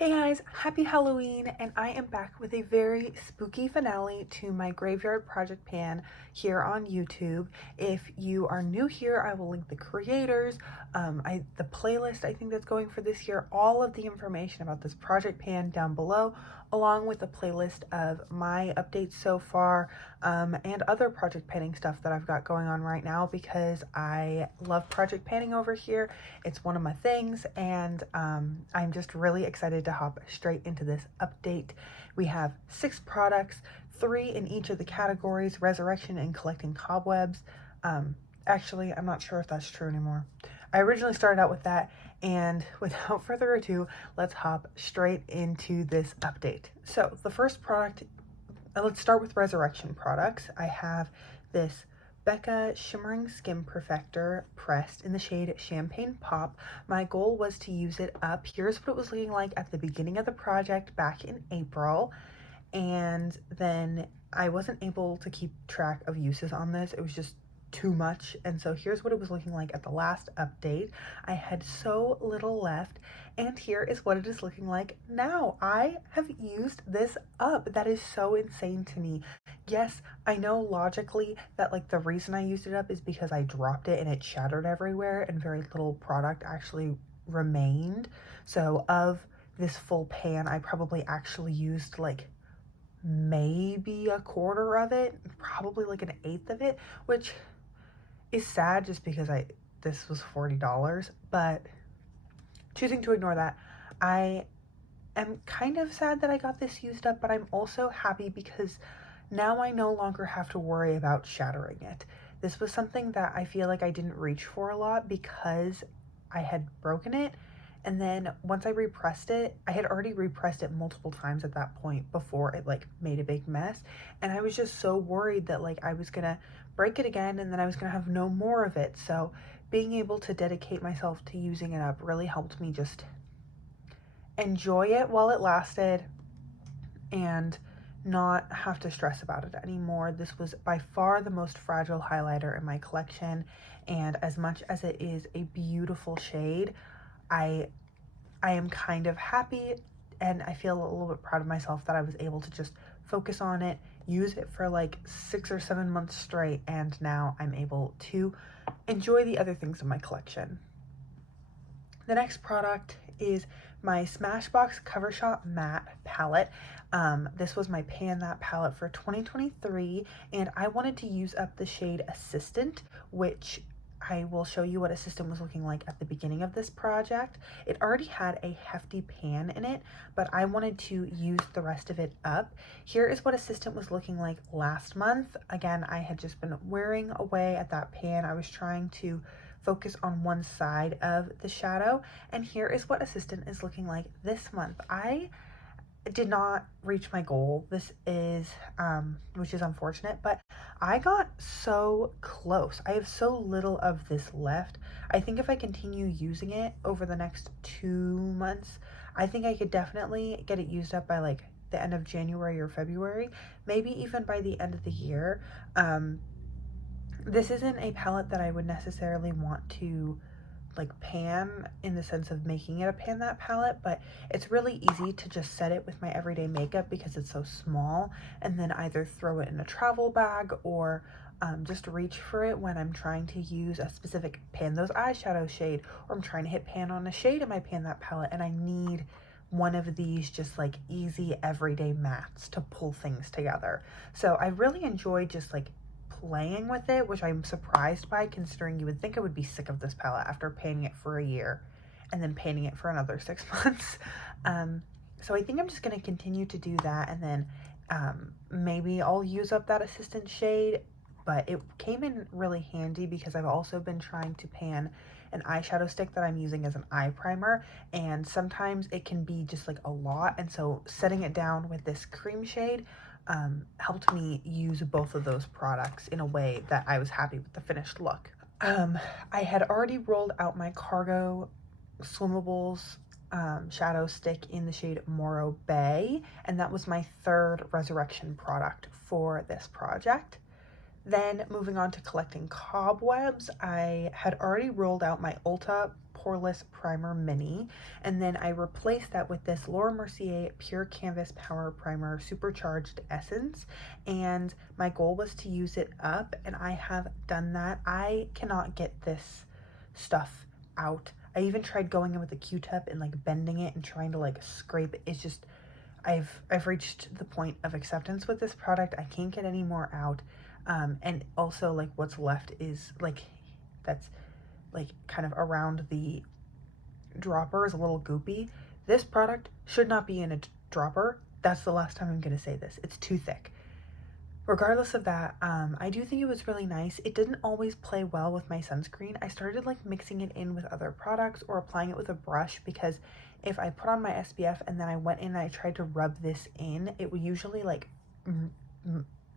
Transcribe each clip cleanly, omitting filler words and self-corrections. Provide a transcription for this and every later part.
Hey guys, happy Halloween, and I am back with a very spooky finale to my Graveyard Project Pan here on YouTube. If you are new here, I will link the creators, the playlist I think that's going for this year, all of the information about this Project Pan down below, along with a playlist of my updates so far, and other project panning stuff that I've got going on right now because I love project panning over here. It's one of my things, and I'm just really excited to hop straight into this update. We have 6 products, 3 in each of the categories, Resurrection and Collecting Cobwebs. Actually, I'm not sure if that's true anymore. I originally started out with that, and without further ado, let's hop straight into this update. So the first product, let's start with Resurrection products. I have this Becca Shimmering Skin Perfector pressed in the shade Champagne Pop. My goal was to use it up. Here's what it was looking like at the beginning of the project back in April, and then I wasn't able to keep track of uses on this. It was just too much, and so here's what it was looking like at the last update. I had so little left, and here is what it is looking like now. I have used this up. That is so insane to me. Yes, I know logically that like the reason I used it up is because I dropped it and it shattered everywhere and very little product actually remained. So of this full pan, I probably actually used like maybe a quarter of it, probably like an eighth of it, which is sad just because this was $40, but choosing to ignore that, I am kind of sad that I got this used up, but I'm also happy because now I no longer have to worry about shattering it. This was something that I feel like I didn't reach for a lot because I had broken it, and then once I repressed it, I had already repressed it multiple times at that point before it like made a big mess, and I was just so worried that like I was gonna break it again and then I was gonna have no more of it. So being able to dedicate myself to using it up really helped me just enjoy it while it lasted and not have to stress about it anymore. This was by far the most fragile highlighter in my collection, and as much as it is a beautiful shade, I am kind of happy and I feel a little bit proud of myself that I was able to just focus on it, use it for like 6 or 7 months straight, and now I'm able to enjoy the other things in my collection. The next product is my Smashbox Cover Shot Matte Palette. This was my Pan That palette for 2023, and I wanted to use up the shade Assistant, which I will show you what Assistant was looking like at the beginning of this project. It already had a hefty pan in it, but I wanted to use the rest of it up. Here is what Assistant was looking like last month. Again, I had just been wearing away at that pan. I was trying to focus on one side of the shadow, and here is what Assistant is looking like this month. I did not reach my goal. This is which is unfortunate, but I got so close. I have so little of this left. I think if I continue using it over the next 2 months, I think I could definitely get it used up by like the end of January or February, maybe even by the end of the year. This isn't a palette that I would necessarily want to like pan in the sense of making it a Pan That palette, but it's really easy to just set it with my everyday makeup because it's so small, and then either throw it in a travel bag or just reach for it when I'm trying to use a specific Pan Those eyeshadow shade, or I'm trying to hit pan on a shade in my Pan That palette and I need one of these just like easy everyday mattes to pull things together. So I really enjoy just like playing with it, which I'm surprised by considering you would think I would be sick of this palette after painting it for a year and then painting it for another 6 months. So I think I'm just going to continue to do that, and then maybe I'll use up that Assistant shade, but it came in really handy because I've also been trying to pan an eyeshadow stick that I'm using as an eye primer, and sometimes it can be just like a lot, and so setting it down with this cream shade helped me use both of those products in a way that I was happy with the finished look. I had already rolled out my Cargo Swimmables shadow stick in the shade Morro Bay, and that was my 3rd Resurrection product for this project. Then moving on to collecting cobwebs, I had already rolled out my Ulta Poreless Primer Mini, and then I replaced that with this Laura Mercier Pure Canvas Power Primer Supercharged Essence, and my goal was to use it up, and I have done that. I cannot get this stuff out. I even tried going in with a Q-tip and like bending it and trying to like scrape it. It's just, I've reached the point of acceptance with this product. I can't get any more out. And also like what's left is like, that's like kind of around the dropper is a little goopy. This product should not be in a dropper. That's the last time I'm going to say this. It's too thick. Regardless of that, I do think it was really nice. It didn't always play well with my sunscreen. I started like mixing it in with other products or applying it with a brush, because if I put on my SPF and then I went in and I tried to rub this in, it would usually like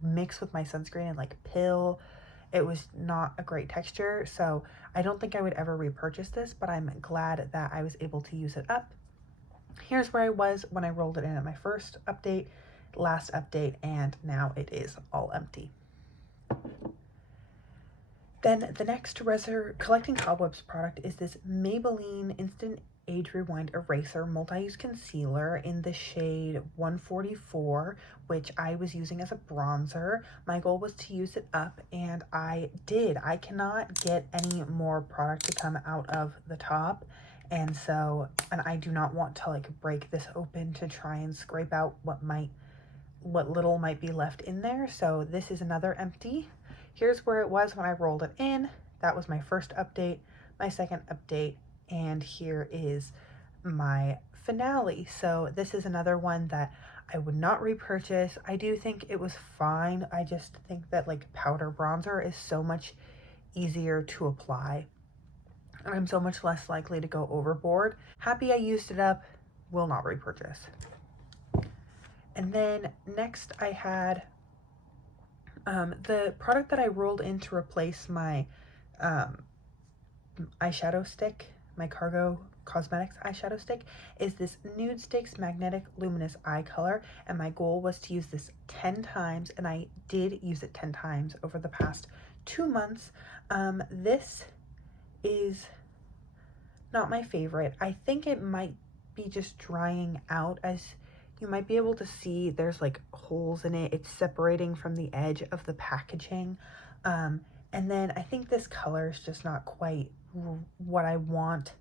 mix with my sunscreen and like pill. It was not a great texture, so I don't think I would ever repurchase this, but I'm glad that I was able to use it up. Here's where I was when I rolled it in at my first update, last update, and now it is all empty. Then the next Collecting Cobwebs product is this Maybelline Instant Age Rewind Eraser Multi-Use Concealer in the shade 144, which I was using as a bronzer. My goal was to use it up, and I did. I cannot get any more product to come out of the top, and I do not want to like break this open to try and scrape out what little might be left in there. So this is another empty. Here's where it was when I rolled it in. That was my first update, my second update, and here is my finale. So this is another one that I would not repurchase. I do think it was fine. I just think that like powder bronzer is so much easier to apply, and I'm so much less likely to go overboard. Happy I used it up, will not repurchase. And then next I had the product that I rolled in to replace my eyeshadow stick, my Cargo Cosmetics eyeshadow stick, is this Nudestix Magnetic Luminous Eye Color, and my goal was to use this 10 times, and I did use it 10 times over the past 2 months. This is not my favorite. I think it might be just drying out. As you might be able to see, there's like holes in it. It's separating from the edge of the packaging. And then I think this color is just not quite what I want.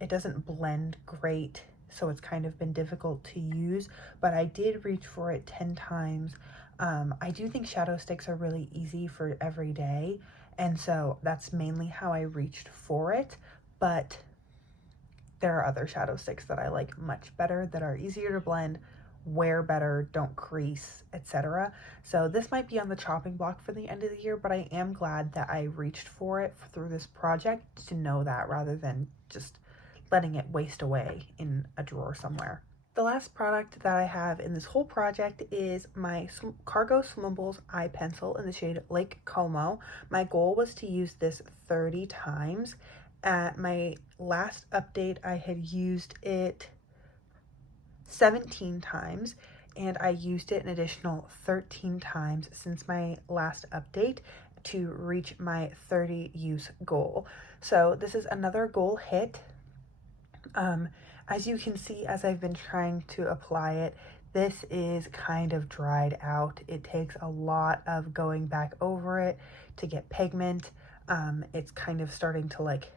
It doesn't blend great, so it's kind of been difficult to use, but I did reach for it 10 times. I do think shadow sticks are really easy for every day, and so that's mainly how I reached for it, but there are other shadow sticks that I like much better, that are easier to blend, wear better, don't crease, etc. So this might be on the chopping block for the end of the year, but I am glad that I reached for it through this project, to know that, rather than just letting it waste away in a drawer somewhere. The last product that I have in this whole project is my Cargo Smumbles eye pencil in the shade Lake Como. My goal was to use this 30 times. At my last update, I had used it 17 times, and I used it an additional 13 times since my last update to reach my 30 use goal. So this is another goal hit. As you can see, as I've been trying to apply it, this is kind of dried out. It takes a lot of going back over it to get pigment. It's kind of starting to like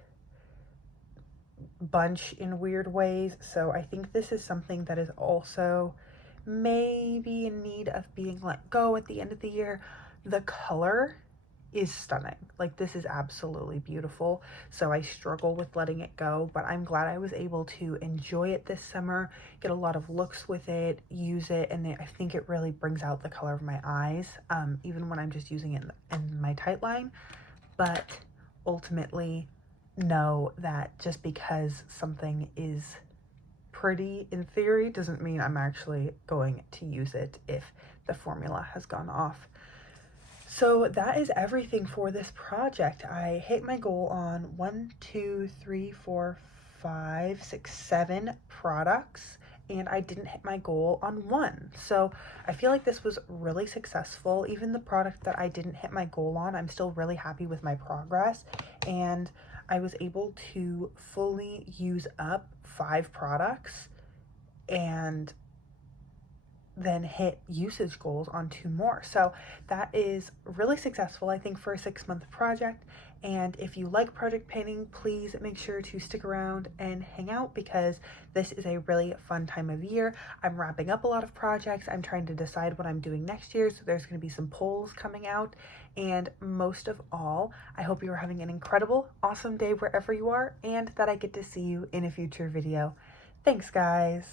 bunch in weird ways, so I think this is something that is also maybe in need of being let go at the end of the year. The color is stunning. Like, this is absolutely beautiful, so I struggle with letting it go, but I'm glad I was able to enjoy it this summer, get a lot of looks with it, use it, and I think it really brings out the color of my eyes, even when I'm just using it in my tight line. But ultimately, know that just because something is pretty in theory doesn't mean I'm actually going to use it if the formula has gone off. So that is everything for this project. I hit my goal on 1, 2, 3, 4, 5, 6, 7 products, and I didn't hit my goal on one. So I feel like this was really successful. Even the product that I didn't hit my goal on, I'm still really happy with my progress, and I was able to fully use up 5 products and then hit usage goals on 2 more. So that is really successful, I think, for a 6-month project. And if you like project painting, please make sure to stick around and hang out, because this is a really fun time of year. I'm wrapping up a lot of projects. I'm trying to decide what I'm doing next year, so there's going to be some polls coming out. And most of all, I hope you're having an incredible, awesome day wherever you are, and that I get to see you in a future video. Thanks, guys.